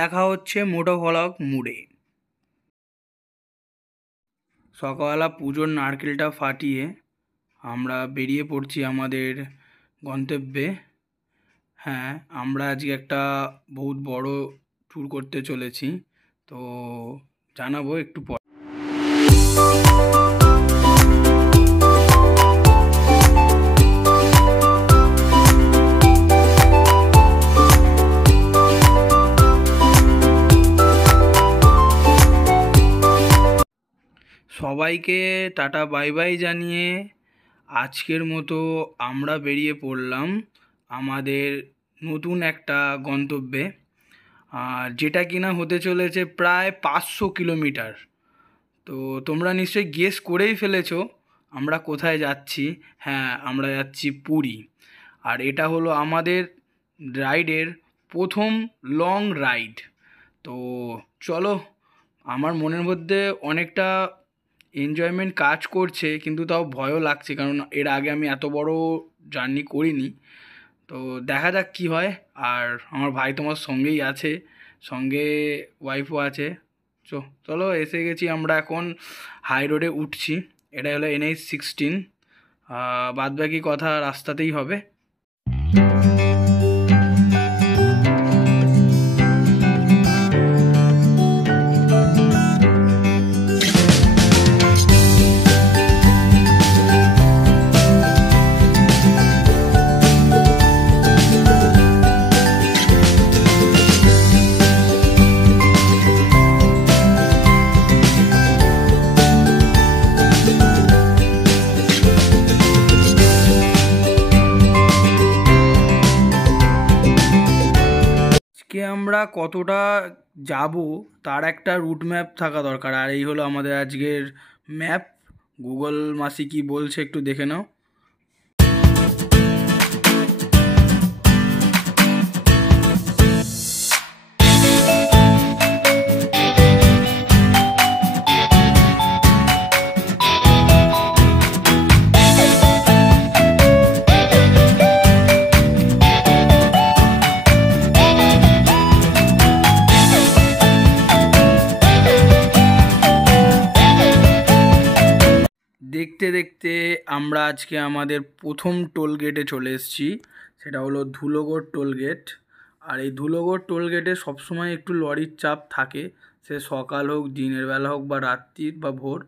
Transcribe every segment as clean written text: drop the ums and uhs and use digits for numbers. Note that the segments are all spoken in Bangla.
দেখা হচ্ছে মোটো ভ্লগ মুডে। সকালবেলা পুজোর নারকেলটা ফাটিয়ে আমরা বেরিয়ে পড়ছি আমাদের গন্তব্যে। হ্যাঁ, আমরা আজকে একটা বহুত বড় ট্যুর করতে চলেছি, তো জানাবো একটু পর। সবাইকে টাটা বাই বাই জানিয়ে আজকের মতো আমরা বেরিয়ে পড়লাম আমাদের নতুন একটা গন্তব্যে, যেটা কিনা হতে চলেছে প্রায় 500 কিলোমিটার। তো তোমরা নিশ্চয়ই গেস করেই ফেলেছো আমরা কোথায় যাচ্ছি। হ্যাঁ, আমরা যাচ্ছি পুরী। আর এটা হলো আমাদের রাইডের প্রথম লং রাইড। তো চলো, আমার মনের মধ্যে অনেকটা এনজয়মেন্ট কাজ করছে, কিন্তু তাও ভয়ও লাগছে, কারণ এর আগে আমি এত বড় জার্নি করিনি। তো দেখা যাক কী হয়। আর আমার ভাই তোমার সঙ্গেই আছে, সঙ্গে ওয়াইফও আছে। চলো এসে গেছি আমরা, এখন হাই রোডে উঠছি। এটা হলো NH-16। বাদবাকি কথা রাস্তাতেই হবে। আমরা কতটা যাব তার একটা রুট ম্যাপ থাকা দরকার। আর এই হলো আমাদের আজকের ম্যাপ। গুগল মাসি কি বলছে একটু দেখে নাও। দেখতে দেখতে আমরা আজকে আমাদের প্রথম টোল গেটে চলে এসেছি, সেটা হলো ধুলোগড় টোল গেট। আর এই ধুলোগড় টোল গেটে সবসময় একটু লরির চাপ থাকে, সে সকাল হোক, দিনের বেলা হোক, বা রাত্রির বা ভোর।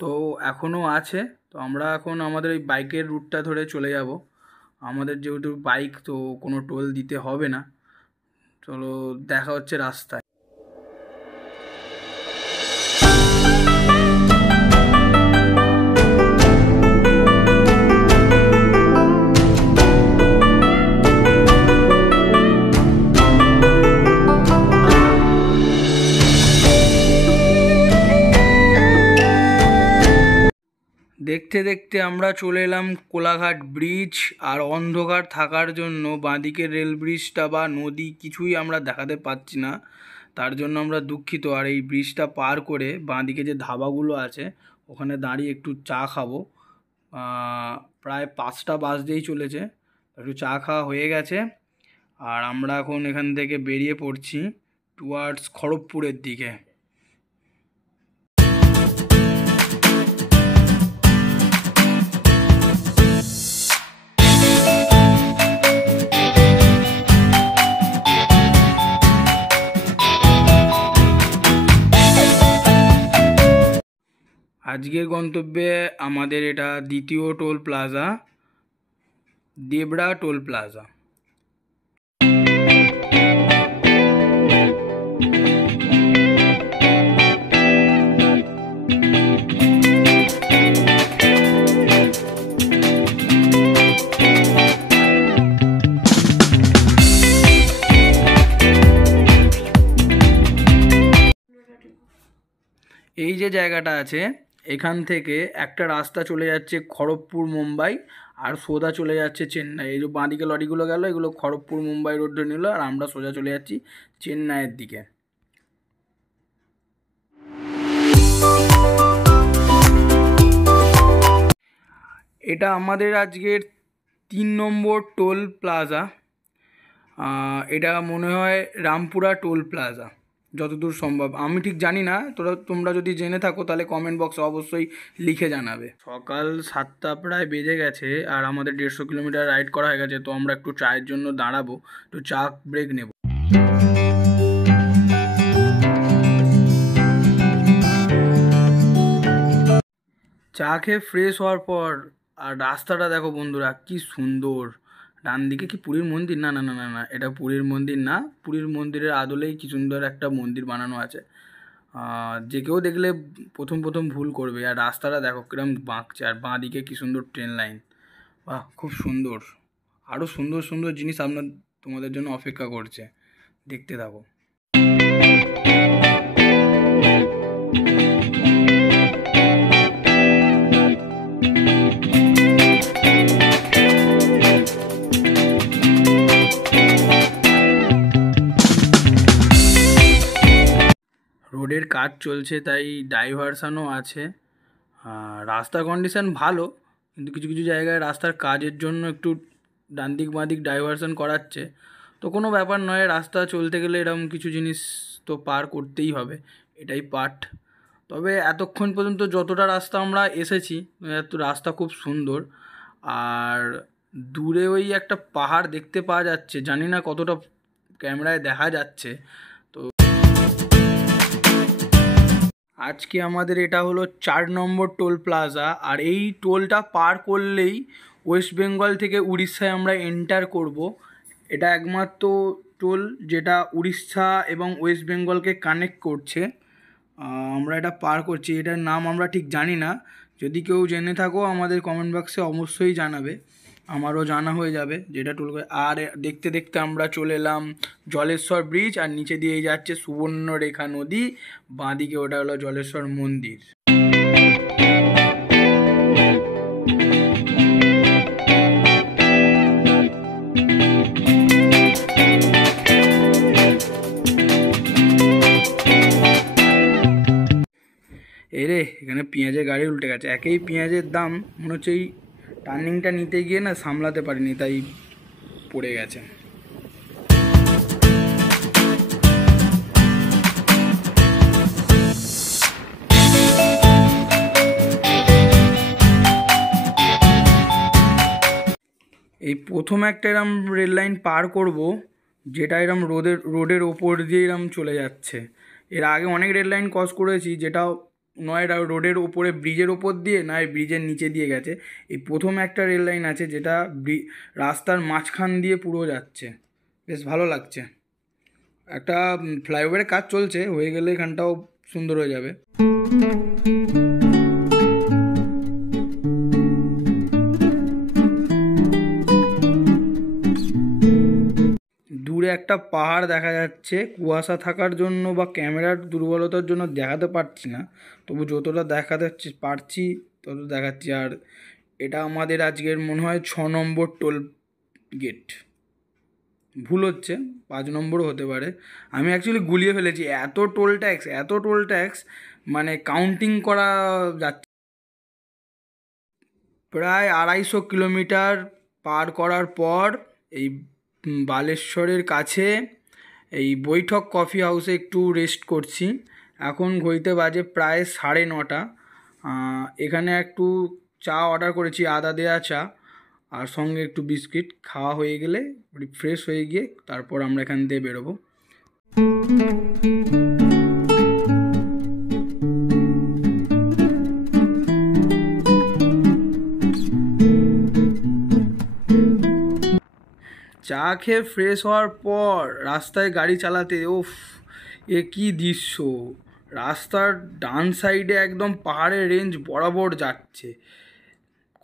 তো এখনও আছে। তো আমরা এখন আমাদের এই বাইকের রুটটা ধরে চলে যাব। আমাদের যেহেতু বাইক, তো কোনো টোল দিতে হবে না। চলো দেখা হচ্ছে রাস্তায়। দেখতে দেখতে আমরা চলে এলাম কোলাঘাট ব্রিজ। আর অন্ধকার থাকার জন্য বাঁদিকের রেল ব্রিজটা বা নদী কিছুই আমরা দেখাতে পাচ্ছি না, তার জন্য আমরা দুঃখিত। আর এই ব্রিজটা পার করে বাঁদিকে যে ধাবাগুলো আছে ওখানে দাঁড়িয়ে একটু চা খাবো। প্রায় 5টা বাজতেই চলেছে, একটু চা খাওয়া হয়ে গেছে। আর আমরা এখন এখান থেকে বেরিয়ে পড়ছি টুয়ার্ডস খড়গপুরের দিকে। আজকের গন্তব্যে আমাদের এটা দ্বিতীয় টোল প্লাজা, দেবড়া টোল প্লাজা। এই যে জায়গাটা আছে, এখান থেকে একটা রাস্তা চলে যাচ্ছে খড়গপুর মুম্বাই, আর সোজা চলে যাচ্ছে চেন্নাই। এই যে বাঁদিকে লরিগুলো গেল, এগুলো খড়গপুর মুম্বাই রোড ধরে নিল, আর আমরা সোজা চলে যাচ্ছি চেন্নাইয়ের দিকে। এটা আমাদের আজকের 3 নম্বর টোল প্লাজা। এটা মনে হয় রামপুরা টোল প্লাজা, যতদূর সম্ভব। আমি ঠিক জানি না, তোমরা যদি জেনে থাকো তাহলে কমেন্ট বক্সে অবশ্যই লিখে জানাবে। সকাল 7টা প্রায় বেজে গেছে আর আমাদের 150 কিলোমিটার রাইড করা হয়ে গেছে। তো আমরা একটু চায়ের জন্য দাঁড়াবো, একটু চা ব্রেক নেব। চা খেয়ে ফ্রেশ হওয়ার পর আর রাস্তাটা দেখো বন্ধুরা কি সুন্দর। ডান দিকে কি পুরীর মন্দির? না না না না না, এটা পুরীর মন্দির না। পুরীর মন্দিরের আদলেই কি সুন্দর একটা মন্দির বানানো আছে, যে কেউ দেখলে প্রথম ভুল করবে। আর রাস্তাটা দেখো কিরম বাঁকছে, আর বাঁ দিকে কি সুন্দর ট্রেন লাইন। বাহ, খুব সুন্দর। আরও সুন্দর সুন্দর জিনিস তোমাদের জন্য অপেক্ষা করছে, দেখতে থাকো। রোডের কাজ চলছে তাই ডাইভারশানও আছে। রাস্তার কন্ডিশান ভালো, কিন্তু কিছু কিছু জায়গায় রাস্তার কাজের জন্য একটু ডান দিক বাঁ দিক ডাইভারশান করাচ্ছে। তো কোনো ব্যাপার নয়, রাস্তা চলতে গেলে এরকম কিছু জিনিস তো পার করতেই হবে, এটাই পার্ট। তবে এতক্ষণ পর্যন্ত যতটা রাস্তা আমরা এসেছি, রাস্তা খুব সুন্দর। আর দূরে ওই একটা পাহাড় দেখতে পাওয়া যাচ্ছে, জানি না কতটা ক্যামেরায় দেখা যাচ্ছে। তো আজকে আমাদের এটা হলো 4 নম্বর টোল প্লাজা, আর এই টোলটা পার করলেই ওয়েস্ট বেঙ্গল থেকে উড়িষ্যায় আমরা এন্টার করব। এটা একমাত্র টোল যেটা উড়িষ্যা এবং ওয়েস্ট বেঙ্গলকে কানেক্ট করছে। আমরা এটা পার করছি, এটার নাম আমরা ঠিক জানি না। যদি কেউ জেনে থাকো আমাদের কমেন্ট বক্সে অবশ্যই জানাবে, আমারও জানা হয়ে যাবে যেটা টোল। আর দেখতে দেখতে আমরা চলে এলাম জলেশ্বর ব্রিজ, আর নিচে দিয়ে যাচ্ছে সুবর্ণরেখা নদী, বাঁদিকে ওটা হলো জলেশ্বর মন্দির। এরে এখানে পেঁয়াজের গাড়ি উল্টে গেছে। একেই পেঁয়াজের দাম, মনে হচ্ছে এই টার্নিংটা নিতে গিয়ে না সামলাতে পারিনি, তাই পড়ে গেছে। এই প্রথম একটা এরম রেল লাইন পার করব, যেটা এরম রোডের ওপর দিয়ে এরম চলে যাচ্ছে। এর আগে অনেক রেল লাইন ক্রস করেছি, যেটা নয় রোডের ওপরে ব্রিজের ওপর দিয়ে, নয় ব্রিজের নিচে দিয়ে গেছে। এই প্রথম একটা রেল লাইন আছে যেটা রাস্তার মাঝখান দিয়ে পুরো যাচ্ছে, বেশ ভালো লাগছে। একটা ফ্লাইওভারের কাজ চলছে, হয়ে গেলে এখানটাও সুন্দর হয়ে যাবে। দূরে একটা পাহাড় দেখা যাচ্ছে, কুয়াশা থাকার জন্য বা ক্যামেরার দুর্বলতার জন্য দেখাতে পারছি না, তবু যতটা দেখাতে পারছি তত দেখাচ্ছি। আর এটা আমাদের আজকের মনে হয় 6 নম্বর টোল গেট, ভুল হচ্ছে 5 নম্বরও হতে পারে। আমি অ্যাকচুয়ালি গুলিয়ে ফেলেছি, এত টোল ট্যাক্স মানে কাউন্টিং করা যাচ্ছে। প্রায় 250 কিলোমিটার পার করার পর এই বালেশ্বরের কাছে এই বৈঠক কফি হাউসে একটু রেস্ট করছি। এখন ঘড়িতে বাজে প্রায় 9:30। এখানে একটু চা অর্ডার করেছি, আদা দেওয়া চা, আর সঙ্গে একটু বিস্কিট। খাওয়া হয়ে গেলে ফ্রেশ হয়ে গিয়ে তারপর আমরা এখান থেকে বেরোবো। চা খেয়ে ফ্রেশ হওয়ার পর রাস্তায় গাড়ি চালাতে, ওফ এ কী দৃশ্য! রাস্তার ডান সাইডে একদম পাহাড়ের রেঞ্জ বরাবর যাচ্ছে,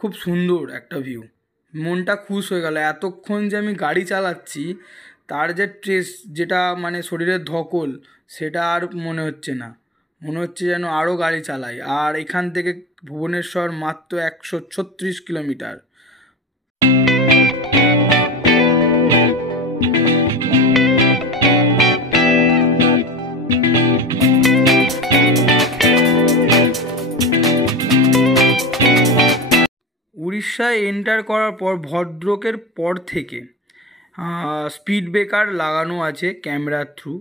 খুব সুন্দর একটা ভিউ। মনটা খুশ হয়ে গেল। এতক্ষণ যে আমি গাড়ি চালাচ্ছি তার যে স্ট্রেস, যেটা মানে শরীরের ধকল, সেটা আর মনে হচ্ছে না। মনে হচ্ছে যেন আরও গাড়ি চালাই। আর এখান থেকে ভুবনেশ্বর মাত্র 136 কিলোমিটার। উড়িষ্যায় এন্টার করার পর ভদ্রকের পর থেকে স্পিড ব্রেকার লাগানো আছে ক্যামেরার থ্রু।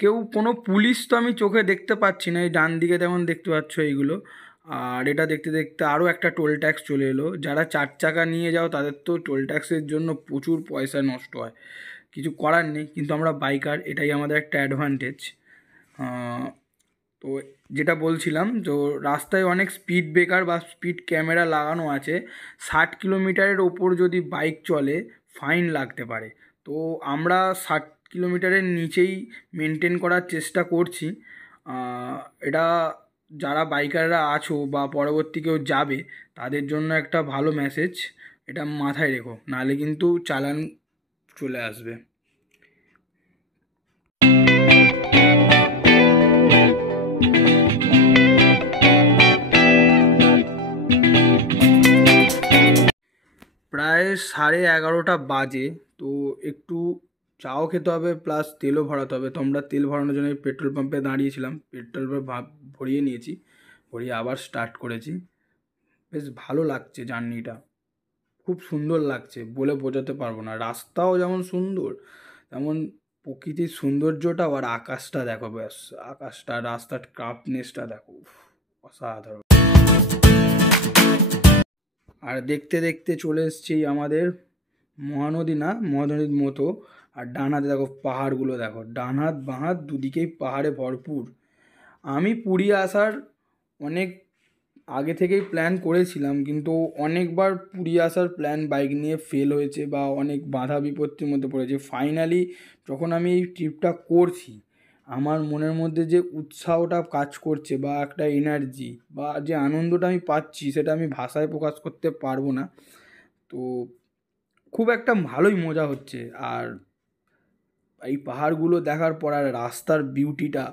কেউ কোনো পুলিশ তো আমি চোখে দেখতে পাচ্ছি না, এই ডান দিকে তেমন দেখতে পাচ্ছ এইগুলো। আর এটা দেখতে দেখতে আরও একটা টোল ট্যাক্স চলে এলো। যারা 4 চাকা নিয়ে যাও তাদের তো টোল ট্যাক্সের জন্য প্রচুর পয়সা নষ্ট হয়, কিছু করার নেই। কিন্তু আমরা বাইকার, এটাই আমাদের একটা অ্যাডভান্টেজ। তো যেটা বলছিলাম, তো রাস্তায় অনেক স্পিড ব্রেকার বা স্পিড ক্যামেরা লাগানো আছে। 60 কিলোমিটারের ওপর যদি বাইক চলে ফাইন লাগতে পারে। তো আমরা 60 কিলোমিটারের নিচেই মেনটেন করার চেষ্টা করছি। এটা যারা বাইকাররা আছো বা পরবর্তী কেউ যাবে তাদের জন্য একটা ভালো মেসেজ, এটা মাথায় রেখো, নাহলে কিন্তু চালান চলে আসবে। প্রায় 11:30 বাজে। তো একটু চাও খেতে হবে প্লাস তেলও ভরাতে হবে। তো আমরা তেল ভরানোর জন্য পেট্রোল পাম্পে দাঁড়িয়েছিলাম, পেট্রোল ভরিয়ে নিয়েছি, ভরিয়ে আবার স্টার্ট করেছি। বেশ ভালো লাগছে জার্নিটা, খুব সুন্দর লাগছে, বলে বোঝাতে পারবো না। রাস্তাও যেমন সুন্দর তেমন প্রকৃতির সৌন্দর্যটাও, আর আকাশটা দেখো, ব্যাস আকাশটা, রাস্তার কার্ভনেসটা দেখো, অসাধারণ। আর দেখতে দেখতে চলে এসেছি আমাদের মহানদী, না মহানদীর মতো। আর ডান হাতে দেখো পাহাড়গুলো, দেখো ডান হাত বাঁ হাত দুদিকেই পাহাড়ে ভরপুর। আমি পুরী আসার অনেক আগে থেকেই প্ল্যান করেছিলাম, কিন্তু অনেকবার পুরী আসার প্ল্যান বাইক নিয়ে ফেল হয়েছে বা অনেক বাধা বিপত্তির মধ্যে পড়েছে। ফাইনালি যখন আমি এই ট্রিপটা করছি, আমার মনের মধ্যে যে উৎসাহটা কাজ করছে বা একটা এনার্জি বা যে আনন্দটা আমি পাচ্ছি, সেটা আমি ভাষায় প্রকাশ করতে পারবো না। তো খুব একটা ভালোই মজা হচ্ছে। আর এই পাহাড়গুলো দেখার পর আর রাস্তার বিউটিটা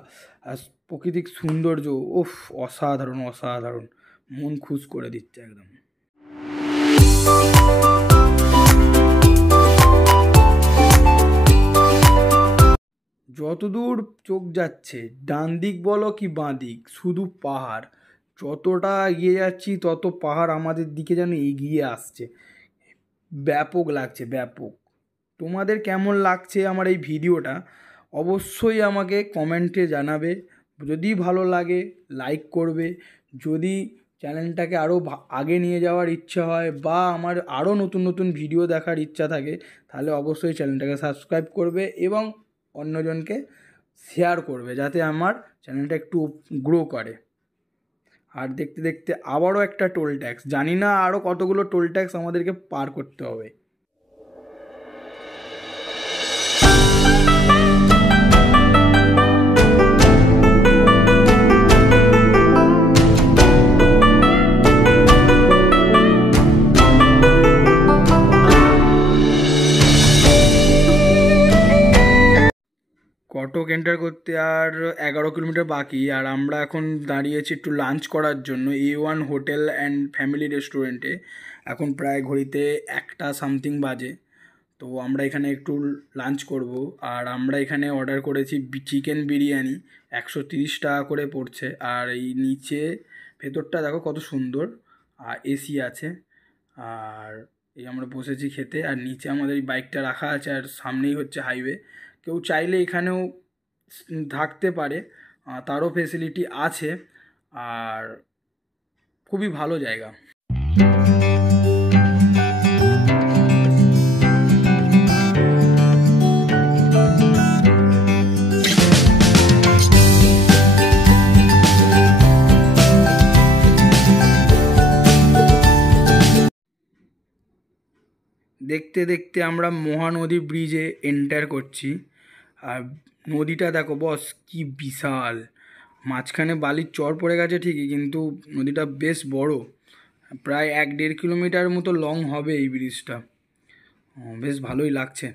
আর প্রাকৃতিক সৌন্দর্য, ওফ, অসাধারণ অসাধারণ, মন খুশ করে দিচ্ছে একদম। যতদূর চোখ যাচ্ছে, ডান দিক বলো কি বাঁ দিক, শুধু পাহাড়। যতটা এগিয়ে যাচ্ছি তত পাহাড় আমাদের দিকে যেন এগিয়ে আসছে। ব্যাপক লাগছে, ব্যাপক। তোমাদের কেমন লাগছে আমার এই ভিডিওটা অবশ্যই আমাকে কমেন্টে জানাবে। যদি ভালো লাগে লাইক করবে। যদি চ্যানেলটাকে আরও আগে নিয়ে যাওয়ার ইচ্ছা হয় বা আমার আরও নতুন নতুন ভিডিও দেখার ইচ্ছা থাকে, তাহলে অবশ্যই চ্যানেলটাকে সাবস্ক্রাইব করবে এবং অন্যজনকে শেয়ার করবে, যাতে আমার চ্যানেলটা একটু গ্রো করে। আর দেখতে দেখতে আবারও একটা টোল ট্যাক্স, জানি না আরও কতগুলো টোল ট্যাক্স আমাদেরকে পার করতে হবে। কটক এন্টার করতে আর 11 কিলোমিটার বাকি। আর আমরা এখন দাঁড়িয়েছি একটু লাঞ্চ করার জন্য A1 হোটেল অ্যান্ড ফ্যামিলি রেস্টুরেন্টে। এখন প্রায় ঘড়িতে 1টা সামথিং বাজে। তো আমরা এখানে একটু লাঞ্চ করব। আর আমরা এখানে অর্ডার করেছি চিকেন বিরিয়ানি, 130 টাকা করে পড়ছে। আর এই নিচে ভেতরটা দেখো কত সুন্দর, আর এসি আছে। আর এই আমরা বসেছি খেতে, আর নিচে আমাদের এই বাইকটা রাখা আছে, আর সামনেই হচ্ছে হাইওয়ে। কেউ চাইলে এখানেও থাকতে পারে, তারও ফেসিলিটি আছে। আর খুবই ভালো জায়গা। দেখতে দেখতে আমরা মহানদী ব্রিজে এন্টার করছি। আর নদীটা দেখো বস, কি বিশাল। মাঝখানে বালির চর পড়ে গেছে ঠিকই, কিন্তু নদীটা বেশ বড়, প্রায় 1-1.5 কিলোমিটার মতো লং হবে এই ব্রিজটা। বেশ ভালোই লাগছে।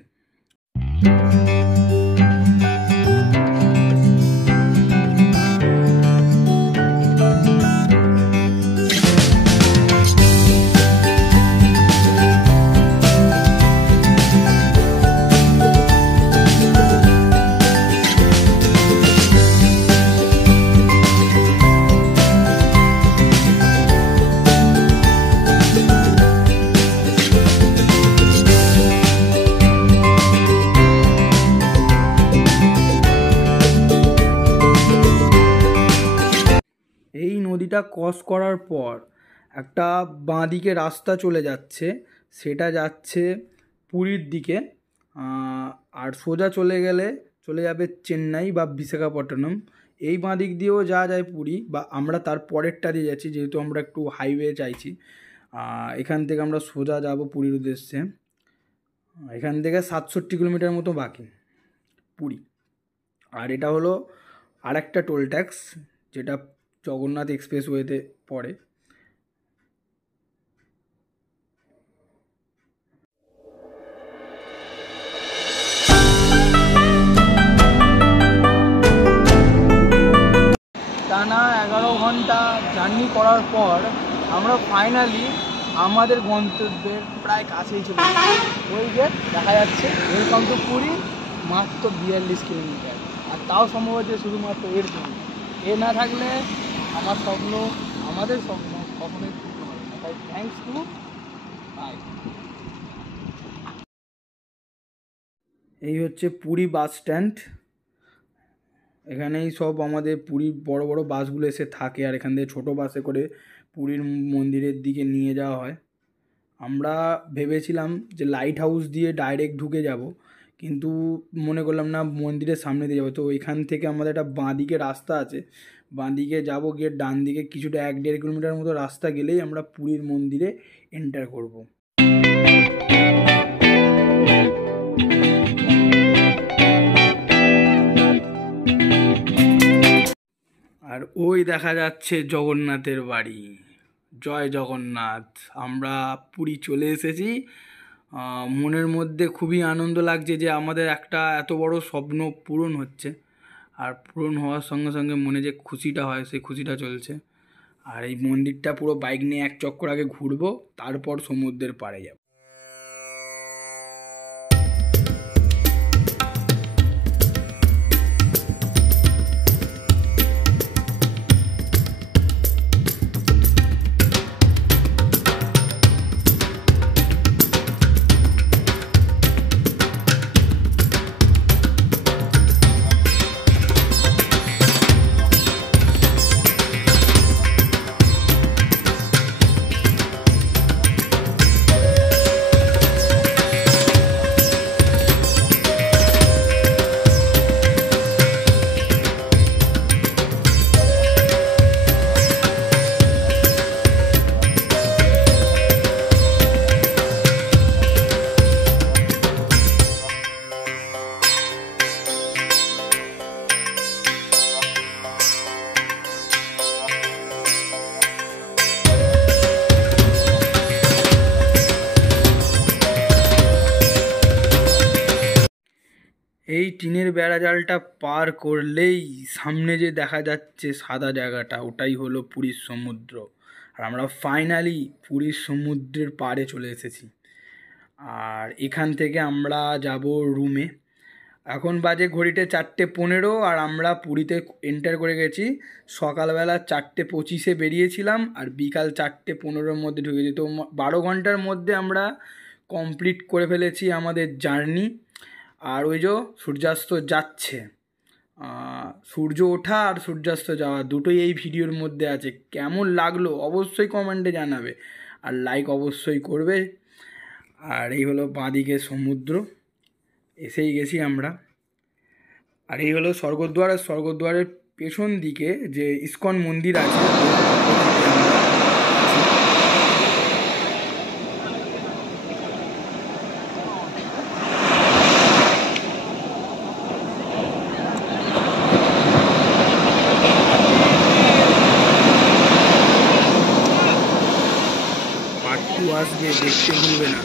নদীটা ক্রস করার পর একটা বাঁদিকে রাস্তা চলে যাচ্ছে, সেটা যাচ্ছে পুরীর দিকে। আর সোজা চলে যাবে চেন্নাই বা বিশাখাপট্টনম। এই বাঁদিক দিয়েও যাওয়া যায় পুরী, বা আমরা তার পরেরটা দিয়ে যাচ্ছি, যেহেতু আমরা একটু হাইওয়ে চাইছি। এখান থেকে আমরা সোজা যাব পুরীর উদ্দেশ্যে। এখান থেকে 67 কিলোমিটার মতো বাকি পুরী। আর এটা হলো আরেকটা টোল ট্যাক্স, যেটা জগন্নাথ এক্সপ্রেসওয়েতে পড়ে। টানা 11 ঘন্টা জার্নি করার পর আমরা ফাইনালি আমাদের গন্তব্যের প্রায় কাছেই চলে এসেছি। ওই যে দেখা যাচ্ছে ওয়েলকাম টু পুরী, মাত্র 42 কিলোমিটার। আর তাও সম্ভব হচ্ছে শুধুমাত্র এর জন্য। এ না থাকলে আমাদের স্বপ্ন কখনোই পূর্ণ হবে না। তাই থ্যাঙ্কস টু বাই। এই হচ্ছে পুরী বাস স্ট্যান্ড। এখানেই সব আমাদের পুরীর বড় বড় বাসগুলো এসে থাকে, আর এখান থেকে ছোটো বাসে করে পুরীর মন্দিরের দিকে নিয়ে যাওয়া হয়। আমরা ভেবেছিলাম যে লাইট হাউস দিয়ে ডাইরেক্ট ঢুকে যাব, কিন্তু মনে করলাম না, মন্দিরের সামনে দিয়ে যাবো। তো ওইখান থেকে আমাদের একটা বাঁদিকে রাস্তা আছে, বাঁদিকে যাব, গিয়ে ডান দিকে কিছুটা 1-1.5 কিলোমিটার মতো রাস্তা গেলেই আমরা পুরীর মন্দিরে এন্টার করব। আর ওই দেখা যাচ্ছে জগন্নাথের বাড়ি। জয় জগন্নাথ। আমরা পুরী চলে এসেছি। মনের মধ্যে খুবই আনন্দ লাগছে যে আমাদের একটা এত বড় স্বপ্ন পূরণ হচ্ছে, আর পূরণ হওয়ার সঙ্গে সঙ্গে মনে যে খুশিটা হয় সেই খুশিটা চলছে। আর এই মন্দিরটা পুরো বাইক নিয়ে এক চক্কর আগে ঘুরবো, তারপর সমুদ্রের পাড়ে যাব। এই টিনের বেড়াজালটা পার করলেই সামনে যে দেখা যাচ্ছে সাদা জায়গাটা, ওটাই হলো পুরীর সমুদ্র। আর আমরা ফাইনালি পুরীর সমুদ্রের পাড়ে চলে এসেছি। আর এখান থেকে আমরা যাব রুমে। এখন বাজে ঘড়িতে 4:15, আর আমরা পুরীতে এন্টার করে গেছি সকালবেলা 4:25-এ বেরিয়েছিলাম, আর বিকাল 4:15-র মধ্যে ঢুকেছি। তো 12 ঘন্টার মধ্যে আমরা কমপ্লিট করে ফেলেছি আমাদের জার্নি। আর ওই যে সূর্যাস্ত যাচ্ছে, সূর্য ওঠা আর সূর্যাস্ত যাওয়া দুটোই এই ভিডিওর মধ্যে আছে। কেমন লাগলো অবশ্যই কমেন্টে জানাবে, আর লাইক অবশ্যই করবে। আর এই হলো বাঁদিকে সমুদ্র, এসেই গেছি আমরা। আর এই হলো স্বর্গদ্বার। আর স্বর্গদ্বারের পেছন দিকে যে ইস্কন মন্দির আছে, আসবে, দেখতে ভুলবে না।